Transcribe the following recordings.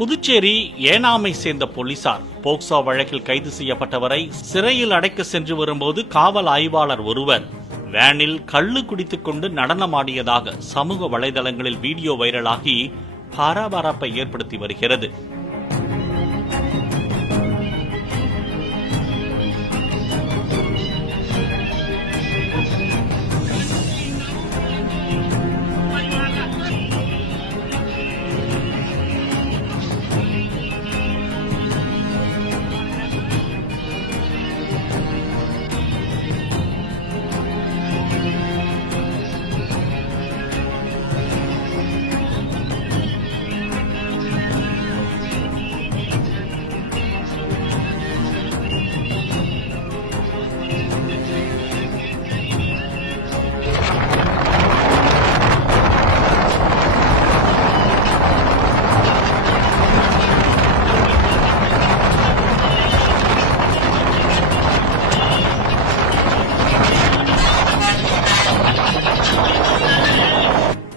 புதுச்சேரி ஏனாமை சேர்ந்த போலீசார் போக்சோ வழக்கில் கைது செய்யப்பட்டவரை சிறையில் அடைக்க சென்று வரும்போது காவல் ஆய்வாளர் ஒருவர் வேனில் கள்ளு குடித்துக் கொண்டு நடனமாடியதாக சமூக வலைதளங்களில் வீடியோ வைரலாகி பரபரப்பை ஏற்படுத்தி வருகிறது.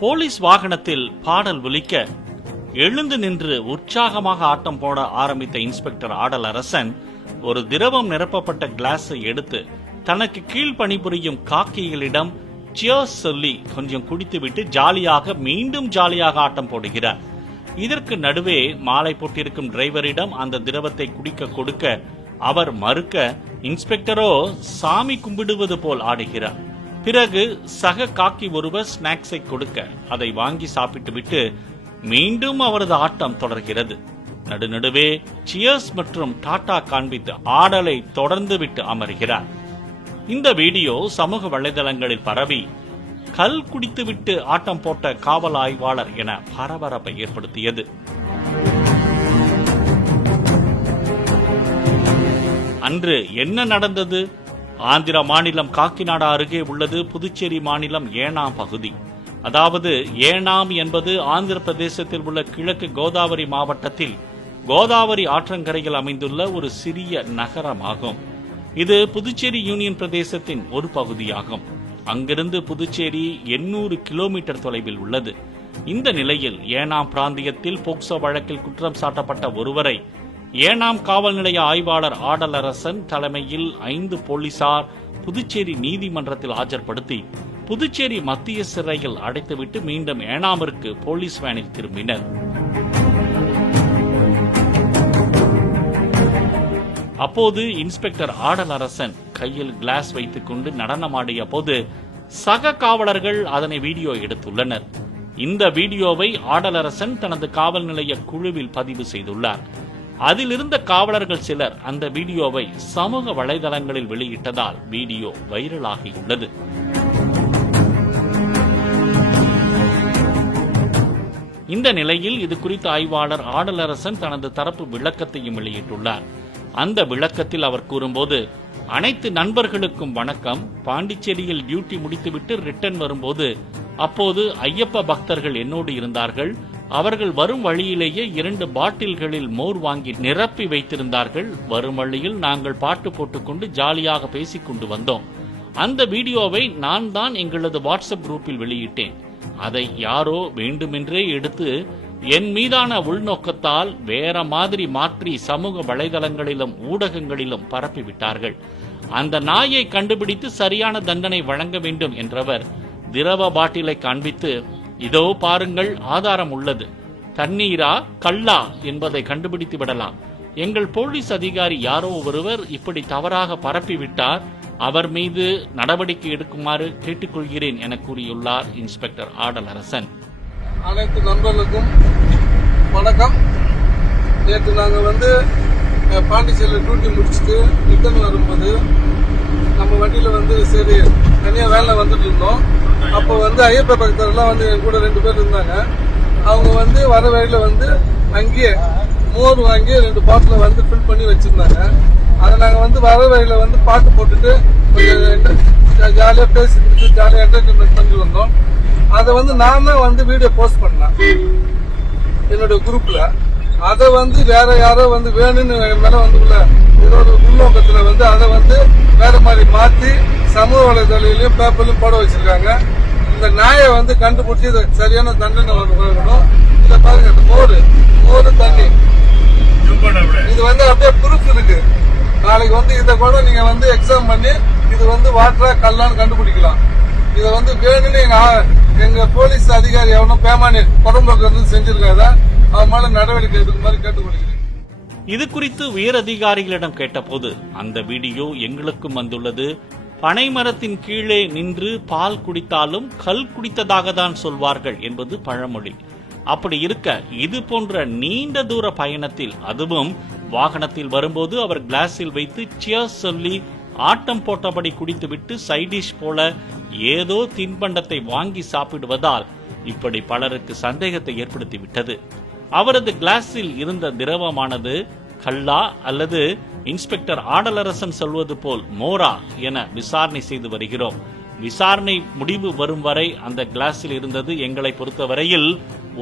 போலீஸ் வாகனத்தில் பாடல் ஒலிக்க எழுந்து நின்று உற்சாகமாக ஆட்டம் போட ஆரம்பித்த இன்ஸ்பெக்டர் ஆடலரசன் ஒரு திரவம் நிரப்பப்பட்ட கிளாஸை எடுத்து தனக்கு கீழ் பணிபுரியும் காக்கிகளிடம் சியர்ஸ் சொல்லி கொஞ்சம் குடித்துவிட்டு மீண்டும் ஜாலியாக ஆட்டம் போடுகிறார். இதற்கு நடுவே மாலை போட்டிருக்கும் டிரைவரிடம் அந்த திரவத்தை குடிக்க கொடுக்க அவர் மறுக்க இன்ஸ்பெக்டரோ சாமி கும்பிடுவது போல் ஆடுகிறார். பிறகு சக காக்கி ஒருவர் ஸ்நாக்ஸை கொடுக்க அதை வாங்கி சாப்பிட்டுவிட்டு மீண்டும் அவரது ஆட்டம் தொடர்கிறது. நடுநடுவே சியர்ஸ் மற்றும் டாடா காண்பித்து ஆடலை தொடர்ந்து விட்டு அமர்கிறார். இந்த வீடியோ சமூக வலைதளங்களில் பரவி கல் குடித்துவிட்டு ஆட்டம் போட்ட காவல் ஆய்வாளர் என பரபரப்பை ஏற்படுத்தியது. அன்று என்ன நடந்தது? ஆந்திர மாநிலம் காக்கிநாடா அருகே உள்ளது புதுச்சேரி மாநிலம் ஏனாம் பகுதி. அதாவது ஏனாம் என்பது ஆந்திர பிரதேசத்தில் உள்ள கிழக்கு கோதாவரி மாவட்டத்தில் கோதாவரி ஆற்றங்கரையில் அமைந்துள்ள ஒரு சிறிய நகரமாகும். இது புதுச்சேரி யூனியன் பிரதேசத்தின் ஒரு பகுதியாகும். அங்கிருந்து புதுச்சேரி 800 கிலோமீட்டர் தொலைவில் உள்ளது. இந்த நிலையில் ஏனாம் பிராந்தியத்தில் போக்சோ வழக்கில் குற்றம் சாட்டப்பட்ட ஒருவரை ஏனாம் காவல் நிலைய ஆய்வாளர் ஆடலரசன் தலைமையில் 5 போலீசார் புதுச்சேரி நீதிமன்றத்தில் ஆஜர்படுத்தி புதுச்சேரி மத்திய சிறையில் அடைத்துவிட்டு மீண்டும் ஏனாமிற்கு போலீஸ் வேனில் திரும்பினர். அப்போது இன்ஸ்பெக்டர் ஆடலரசன் கையில் கிளாஸ் வைத்துக் கொண்டு நடனமாடிய போது சக காவலர்கள் அதனை வீடியோ எடுத்துள்ளனர். இந்த வீடியோவை ஆடலரசன் தனது காவல் நிலைய குழுவில் பதிவு செய்துள்ளார். அதில் இருந்த காவலர்கள் சிலர் அந்த வீடியோவை சமூக வலைதளங்களில் வெளியிட்டதால் வீடியோ வைரலாகியுள்ளது. இந்த நிலையில் இது குறித்த ஆய்வாளர் ஆடலரசன் தனது தரப்பு விளக்கத்தையும் வெளியிட்டுள்ளார். அந்த விளக்கத்தில் அவர் கூறும்போது, அனைத்து நண்பர்களுக்கும் வணக்கம். பாண்டிச்சேரியில் டியூட்டி முடித்துவிட்டு ரிட்டர்ன் வரும்போது அப்போது ஐயப்ப பக்தர்கள் என்னோடு இருந்தார்கள். அவர்கள் வரும் வழியிலேயே 2 பாட்டில்களில் மோர் வாங்கி நிரப்பி வைத்திருந்தார்கள். வரும் வழியில் நாங்கள் பாட்டு போட்டுக்கொண்டு ஜாலியாக பேசிக் கொண்டு வந்தோம். அந்த வீடியோவை நான் தான் எங்களது வாட்ஸ்அப் குரூப்பில் வெளியிட்டேன். அதை யாரோ வேண்டுமென்றே எடுத்து என் மீதான உள்நோக்கத்தால் வேற மாதிரி மாற்றி சமூக வலைதளங்களிலும் ஊடகங்களிலும் பரப்பிவிட்டார்கள். அந்த நாயை கண்டுபிடித்து சரியான தண்டனை வழங்க வேண்டும் என்றவர் திரவ பாட்டிலை காண்பித்து, இதோ பாருங்கள், ஆதாரம் உள்ளது, தண்ணீரா கல்லா என்பதை கண்டுபிடித்து விடலாம். எங்கள் போலீஸ் அதிகாரி யாரோ ஒருவர் இப்படி தவறாக பரப்பிவிட்டார், அவர் மீது நடவடிக்கை எடுக்குமாறு கேட்டுக்கொள்கிறேன் என கூறியுள்ளார் இன்ஸ்பெக்டர் ஆடலரசன். அனைத்து நண்பர்களுக்கும் வணக்கம். நேற்று நாங்கள் பாண்டிச்சேரியில் டியூட்டி முடிச்சுட்டு ரிட்டர்ன் வரும்போது நம்ம வண்டியில் சரி தனியாக வேலை வந்துட்டு இருந்தோம். அப்போ ஐயப்ப பக்தர்லாம் என் கூட 2 பேர் இருந்தாங்க. அவங்க வர வழியில் அங்கேயே மோர் வாங்கி 2 பாட்டில் ஃபில் பண்ணி வச்சிருந்தாங்க. அதை நாங்கள் வர வழியில் பாட்டு போட்டுட்டு ஜாலியாக பேசிட்டு ஜாலியாக என்டர்டைன்மெண்ட் பண்ணி வந்தோம். அதை நான் தான் வீடியோ போஸ்ட் பண்ணேன் என்னுடைய குரூப்ல. அதை வேற யாரோ வேணும்னு மேல உள்ள ஏதோ ஒரு உள்நோக்கத்துல அதை வேற மாதிரி மாத்தி சமூக வலைதளத்திலையும் பேப்பர்லயும் போட வச்சிருக்காங்க. இந்த நாயை கண்டுபிடிச்சி சரியான தண்டனை கொடுக்கணும். இதை பாருங்க, மோர் தண்ணி இருக்கு. நாளைக்கு வந்து இதை கூட நீங்க வந்து எக்ஸாம் பண்ணி இது வந்து வாட்டரா கல்லான்னு கண்டுபிடிக்கலாம். இதை வந்து வேணும்னு எங்க போலீஸ் அதிகாரி எவனும் பேமானி புறம்போக்கு செஞ்சிருக்காத அவன் மேல நடவடிக்கை எடுக்கும் மாதிரி கேட்டுக்கொள்கிறேன். இது குறித்து உயர் அதிகாரிகளிடம் கேட்டபோது அந்த வீடியோ எங்களுக்கும் வந்துள்ளது. பனைமரத்தின் கீழே நின்று பால் குடித்தாலும் கல் குடித்ததாக தான் சொல்வார்கள் என்பது பழமொழி. அப்படி இருக்க இது போன்ற நீண்ட தூர பயணத்தில், அதுவும் வாகனத்தில் வரும்போது அவர் கிளாஸில் வைத்து சியர்ஸ் சொல்லி ஆட்டம் போட்டபடி குடித்துவிட்டு சைடிஷ் போல ஏதோ தின்பண்டத்தை வாங்கி சாப்பிடுவதால் இப்படி பலருக்கு சந்தேகத்தை ஏற்படுத்திவிட்டது. அவரது கிளாஸில் இருந்த திரவமானது கல்லா அல்லது இன்ஸ்பெக்டர் ஆடலரசன் சொல்வது போல் மோரா என விசாரணை செய்து வருகிறோம். விசாரணை முடிவு வரும் வரை அந்த கிளாஸில் இருந்தது எங்களை பொறுத்தவரையில்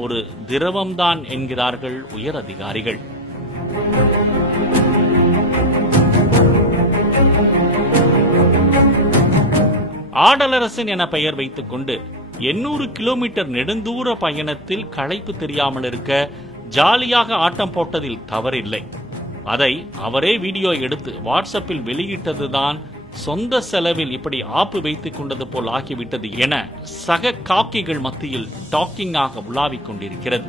ஒரு திரவம்தான் என்கிறார்கள் உயர் அதிகாரிகள். ஆடலரசன் என பெயர் வைத்துக் கொண்டு 800 கிலோமீட்டர் நெடுந்தூர பயணத்தில் களைப்பு தெரியாமல் இருக்க ஜாலியாக ஆட்டம் போட்டதில் தவறில்லை. அதை அவரே வீடியோ எடுத்து வாட்ஸ்அப்பில் வெளியிட்டதுதான் சொந்த செலவில் இப்படி ஆப்பு வைத்துக் கொண்டது போல் ஆகிவிட்டது என சக காக்கிகள் மத்தியில் டாக்கிங்காக உலாவிக் கொண்டிருக்கிறது.